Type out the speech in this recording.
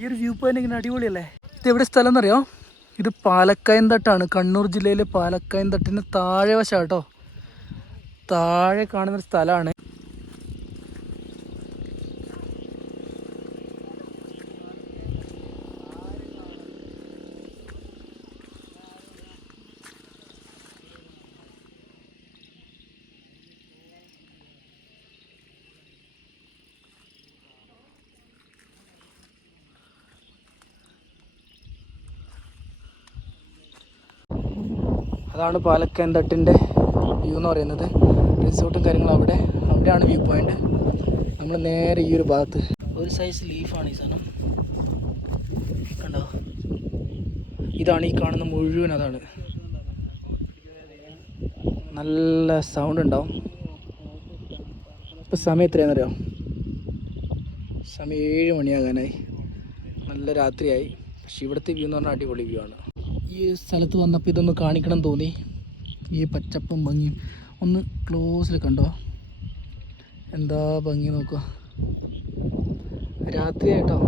ഈ ഒരു view point ഇങ്ങനെ അടിപൊളിയല്ലേ. ഇത് എവിടെ സ്ഥലം എന്നറിയോ? ഇത് പാലക്കയംതട്ടാണ്. കണ്ണൂർ ജില്ലയിലെ പാലക്കയംതട്ടിന് താഴെ വശം കേട്ടോ. താഴെ കാണുന്നൊരു സ്ഥലമാണ്. അതാണ് പാലക്കയംതട്ടിൻ്റെ വ്യൂ എന്ന് പറയുന്നത്. റിസോർട്ടും കാര്യങ്ങളും അവിടെയാണ് വ്യൂ പോയിന്റ്. നമ്മൾ നേരെ ഈ ഒരു ഭാഗത്ത് ഒരു സൈസ് ലീഫാണ് ഈ സാധനം കണ്ടോ. ഇതാണ് ഈ കാണുന്ന മുഴുവൻ. അതാണ് നല്ല സൗണ്ട് ഉണ്ടാവും. ഇപ്പം സമയം എത്രയാണെന്നറിയോ? സമയം 7 മണിയാകാനായി. നല്ല രാത്രിയായി. പക്ഷെ ഇവിടുത്തെ വ്യൂ എന്ന് പറഞ്ഞാൽ അടിപൊളി വ്യൂ ആണ്. ഈ സ്ഥലത്ത് വന്നപ്പോൾ ഇതൊന്ന് കാണിക്കണം തോന്നി. ഈ പച്ചപ്പും ഭംഗിയും ഒന്ന് ക്ലോസിൽ കണ്ടോ, എന്താ ഭംഗി നോക്കുക. രാത്രിയായിട്ടോ,